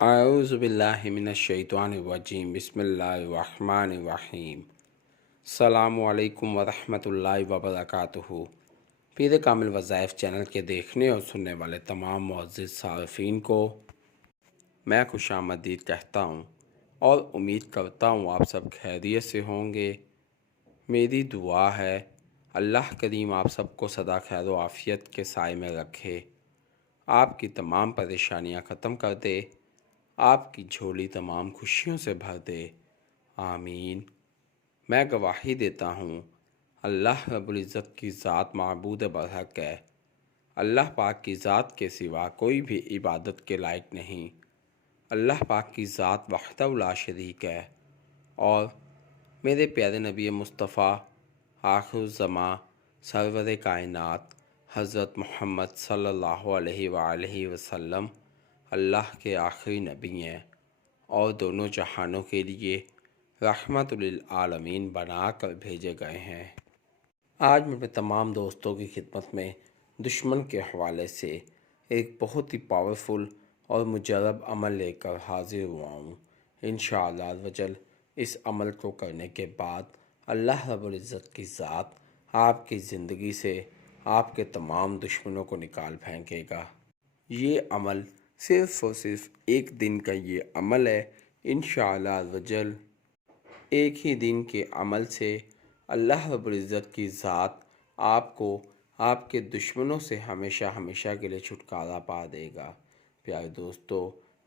اعوذ باللہ من الشیطان الرجیم بسم اللہ الرحمن الرحیم۔ السلام علیکم ورحمۃ اللہ وبرکاتہ۔ پیر کامل وظائف چینل کے دیکھنے اور سننے والے تمام معزز صارفین کو میں خوش آمدید کہتا ہوں اور امید کرتا ہوں آپ سب خیریت سے ہوں گے۔ میری دعا ہے اللہ کریم آپ سب کو سدا خیر و عافیت کے سائے میں رکھے، آپ کی تمام پریشانیاں ختم کر دے، آپ کی جھولی تمام خوشیوں سے بھر دے، آمین۔ میں گواہی دیتا ہوں اللہ رب العزت کی ذات معبود برحق ہے، اللہ پاک کی ذات کے سوا کوئی بھی عبادت کے لائق نہیں، اللہ پاک کی ذات وحدہ لا شریک ہے، اور میرے پیارے نبی مصطفیٰ آخر الزماں سرور کائنات حضرت محمد صلی اللہ علیہ وآلہ وسلم اللہ کے آخری نبی ہیں اور دونوں جہانوں کے لیے رحمت للعالمین بنا کر بھیجے گئے ہیں۔ آج میں اپنے تمام دوستوں کی خدمت میں دشمن کے حوالے سے ایک بہت ہی پاورفل اور مجرب عمل لے کر حاضر ہوا ہوں۔ انشاءاللہ عزوجل اس عمل کو کرنے کے بعد اللہ رب العزت کی ذات آپ کی زندگی سے آپ کے تمام دشمنوں کو نکال پھینکے گا۔ یہ عمل صرف اور صرف ایک دن کا یہ عمل ہے۔ انشاءاللہ عزوجل ایک ہی دن کے عمل سے اللہ رب العزت کی ذات آپ کو آپ کے دشمنوں سے ہمیشہ ہمیشہ کے لیے چھٹکارا پا دے گا۔ پیارے دوستو،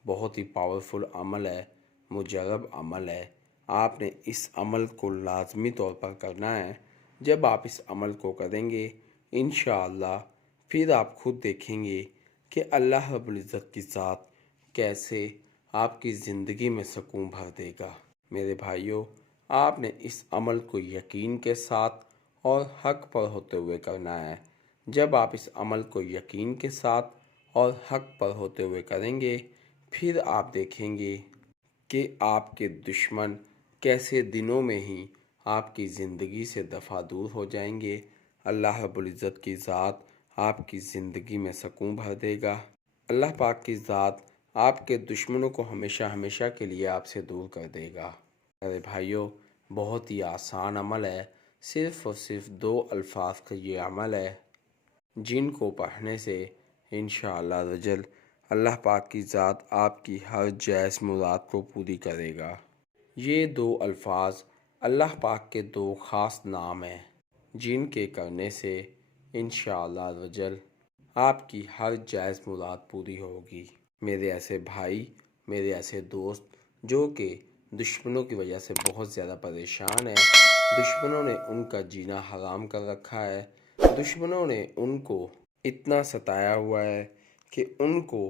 بہت ہی پاورفل عمل ہے، مجرب عمل ہے۔ آپ نے اس عمل کو لازمی طور پر کرنا ہے۔ جب آپ اس عمل کو کریں گے انشاءاللہ پھر آپ خود دیکھیں گے کہ اللہ رب العزت کی ذات کیسے آپ کی زندگی میں سکون بھر دے گا۔ میرے بھائیوں، آپ نے اس عمل کو یقین کے ساتھ اور حق پر ہوتے ہوئے کرنا ہے۔ جب آپ اس عمل کو یقین کے ساتھ اور حق پر ہوتے ہوئے کریں گے پھر آپ دیکھیں گے کہ آپ کے دشمن کیسے دنوں میں ہی آپ کی زندگی سے دفعہ دور ہو جائیں گے۔ اللہ رب العزت کی ذات آپ کی زندگی میں سکون بھر دے گا۔ اللہ پاک کی ذات آپ کے دشمنوں کو ہمیشہ ہمیشہ کے لیے آپ سے دور کر دے گا۔ میرے بھائیوں، بہت ہی آسان عمل ہے، صرف اور صرف 2 الفاظ کا یہ عمل ہے جن کو پڑھنے سے انشاءاللہ رجل اللہ پاک کی ذات آپ کی ہر جائز مراد کو پوری کرے گا۔ یہ 2 الفاظ اللہ پاک کے 2 خاص نام ہیں جن کے کرنے سے انشاءاللہ رجل آپ کی ہر جائز مراد پوری ہوگی۔ میرے ایسے بھائی، میرے ایسے دوست جو کہ دشمنوں کی وجہ سے بہت زیادہ پریشان ہیں، دشمنوں نے ان کا جینا حرام کر رکھا ہے، دشمنوں نے ان کو اتنا ستایا ہوا ہے کہ ان کو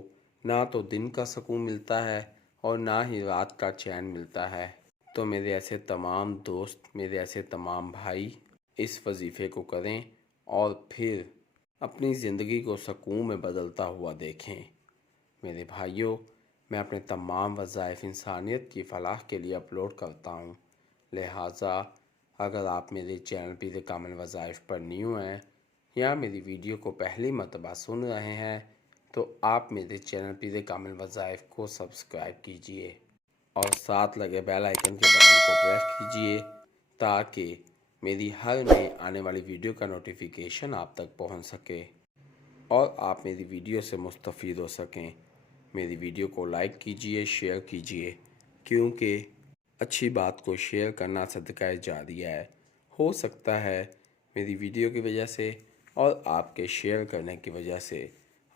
نہ تو دن کا سکون ملتا ہے اور نہ ہی رات کا چین ملتا ہے، تو میرے ایسے تمام دوست، میرے ایسے تمام بھائی اس وظیفے کو کریں اور پھر اپنی زندگی کو سکون میں بدلتا ہوا دیکھیں۔ میرے بھائیوں، میں اپنے تمام وظائف انسانیت کی فلاح کے لیے اپلوڈ کرتا ہوں، لہٰذا اگر آپ میرے چینل پیر کامل وظائف پر نیو ہیں یا میری ویڈیو کو پہلی مرتبہ سن رہے ہیں تو آپ میرے چینل پیر کامل وظائف کو سبسکرائب کیجئے اور ساتھ لگے بیل آئیکن کے بٹن کو پریس کیجئے تاکہ میری ہر نئے آنے والی ویڈیو کا نوٹیفیکیشن آپ تک پہنچ سکے اور آپ میری ویڈیو سے مستفید ہو سکیں۔ میری ویڈیو کو لائک کیجئے، شیئر کیجئے، کیونکہ اچھی بات کو شیئر کرنا صدقہ جاریہ ہے۔ ہو سکتا ہے میری ویڈیو کی وجہ سے اور آپ کے شیئر کرنے کی وجہ سے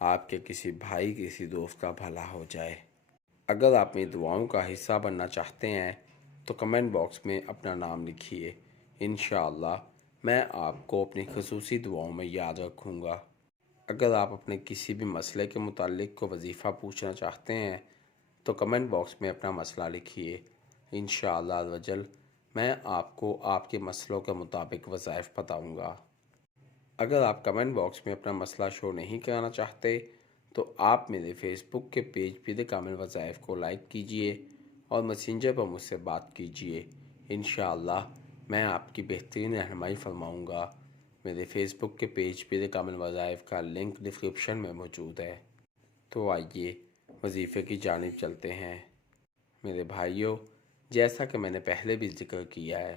آپ کے کسی بھائی، کسی دوست کا بھلا ہو جائے۔ اگر آپ میری دعاؤں کا حصہ بننا چاہتے ہیں تو کمنٹ باکس میں اپنا نام لکھیے، انشاءاللہ میں آپ کو اپنی خصوصی دعاؤں میں یاد رکھوں گا۔ اگر آپ اپنے کسی بھی مسئلے کے متعلق کو وظیفہ پوچھنا چاہتے ہیں تو کمنٹ باکس میں اپنا مسئلہ لکھیے، انشاءاللہ عزوجل میں آپ کو آپ کے مسئلوں کے مطابق وظائف بتاؤں گا۔ اگر آپ کمنٹ باکس میں اپنا مسئلہ شو نہیں کرانا چاہتے تو آپ میرے فیس بک کے پیج پیر کامل وظائف کو لائک کیجئے اور میسنجر پر مجھ سے بات کیجئے، انشاءاللہ میں آپ کی بہترین رہنمائی فرماؤں گا۔ میرے فیس بک کے پیج پیر کامل وظائف کا لنک ڈسکرپشن میں موجود ہے، تو آئیے وظیفے کی جانب چلتے ہیں۔ میرے بھائیوں، جیسا کہ میں نے پہلے بھی ذکر کیا ہے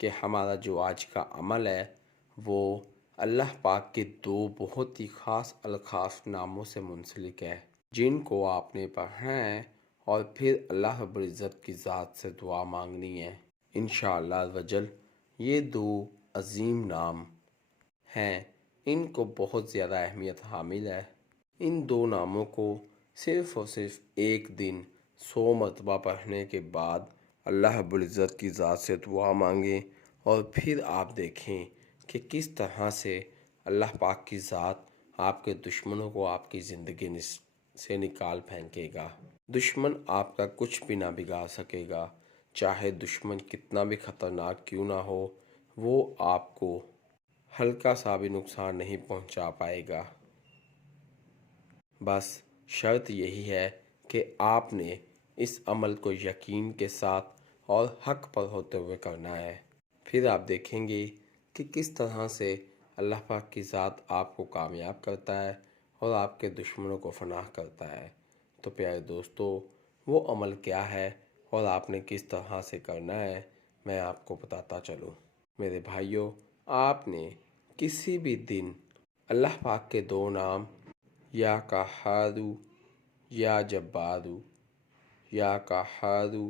کہ ہمارا جو آج کا عمل ہے وہ اللہ پاک کے دو بہت ہی خاص الخاص ناموں سے منسلک ہے، جن کو آپ نے پڑھنا ہے اور پھر اللہ رب العزت کی ذات سے دعا مانگنی ہے۔ انشاءاللہ عزوجل یہ دو عظیم نام ہیں، ان کو بہت زیادہ اہمیت حامل ہے۔ ان دو ناموں کو صرف اور صرف ایک دن 100 مرتبہ پڑھنے کے بعد اللہ رب العزت کی ذات سے دعا مانگیں، اور پھر آپ دیکھیں کہ کس طرح سے اللہ پاک کی ذات آپ کے دشمنوں کو آپ کی زندگی سے نکال پھینکے گا۔ دشمن آپ کا کچھ بھی نہ بگاڑ سکے گا، چاہے دشمن کتنا بھی خطرناک کیوں نہ ہو، وہ آپ کو ہلکا سا بھی نقصان نہیں پہنچا پائے گا۔ بس شرط یہی ہے کہ آپ نے اس عمل کو یقین کے ساتھ اور حق پر ہوتے ہوئے کرنا ہے۔ پھر آپ دیکھیں گے کہ کس طرح سے اللہ پاک کی ذات آپ کو کامیاب کرتا ہے اور آپ کے دشمنوں کو فناہ کرتا ہے۔ تو پیارے دوستو، وہ عمل کیا ہے اور آپ نے کس طرح سے کرنا ہے، میں آپ کو بتاتا چلوں۔ میرے بھائیوں، آپ نے کسی بھی دن اللہ پاک کے دو نام یا قہارو یا جبارو، یا قہارو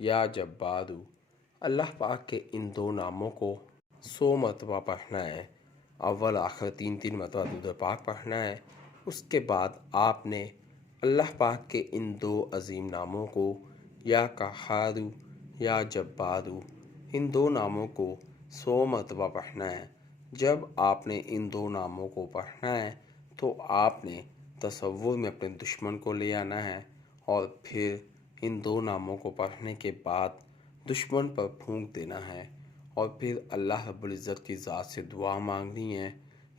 یا جبارو، اللہ پاک کے ان دو ناموں کو 100 مرتبہ پڑھنا ہے۔ اول آخر 3 مرتبہ درود پاک پڑھنا ہے۔ اس کے بعد آپ نے اللہ پاک کے ان دو عظیم ناموں کو یا قہارو یا جبارو، ان دو ناموں کو 100 مرتبہ پڑھنا ہے۔ جب آپ نے ان دو ناموں کو پڑھنا ہے تو آپ نے تصور میں اپنے دشمن کو لے آنا ہے، اور پھر ان دو ناموں کو پڑھنے کے بعد دشمن پر پھونک دینا ہے، اور پھر اللہ رب العزت کی ذات سے دعا مانگنی ہے۔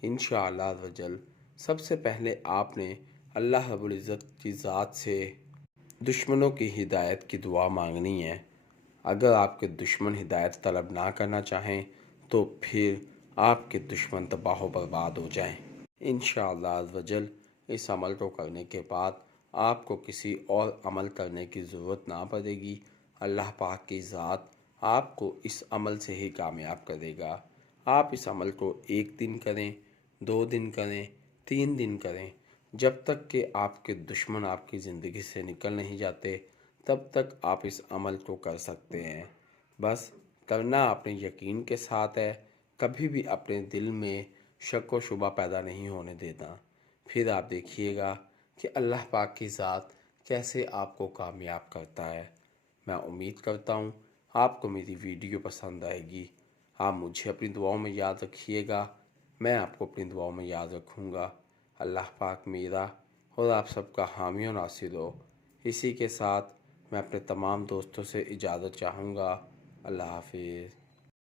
انشاءاللہ عزوجل سب سے پہلے آپ نے اللہ رب العزت کی ذات سے دشمنوں کی ہدایت کی دعا مانگنی ہے۔ اگر آپ کے دشمن ہدایت طلب نہ کرنا چاہیں تو پھر آپ کے دشمن تباہ و برباد ہو جائیں۔ انشاءاللہ عزوجل اس عمل کو کرنے کے بعد آپ کو کسی اور عمل کرنے کی ضرورت نہ پڑے گی۔ اللہ پاک کی ذات آپ کو اس عمل سے ہی کامیاب کرے گا۔ آپ اس عمل کو 1 دن کریں، 2 دن کریں، 3 دن کریں، جب تک کہ آپ کے دشمن آپ کی زندگی سے نکل نہیں جاتے تب تک آپ اس عمل کو کر سکتے ہیں۔ بس کرنا اپنے یقین کے ساتھ ہے، کبھی بھی اپنے دل میں شک و شبہ پیدا نہیں ہونے دینا۔ پھر آپ دیکھیے گا کہ اللہ پاک کی ذات کیسے آپ کو کامیاب کرتا ہے۔ میں امید کرتا ہوں آپ کو میری ویڈیو پسند آئے گی۔ آپ مجھے اپنی دعاؤں میں یاد رکھیے گا، میں آپ کو اپنی دعاؤں میں یاد رکھوں گا۔ اللہ پاک میرا اور آپ سب کا حامی و ناصر ہو۔ اسی کے ساتھ میں اپنے تمام دوستوں سے اجازت چاہوں گا۔ اللہ حافظ۔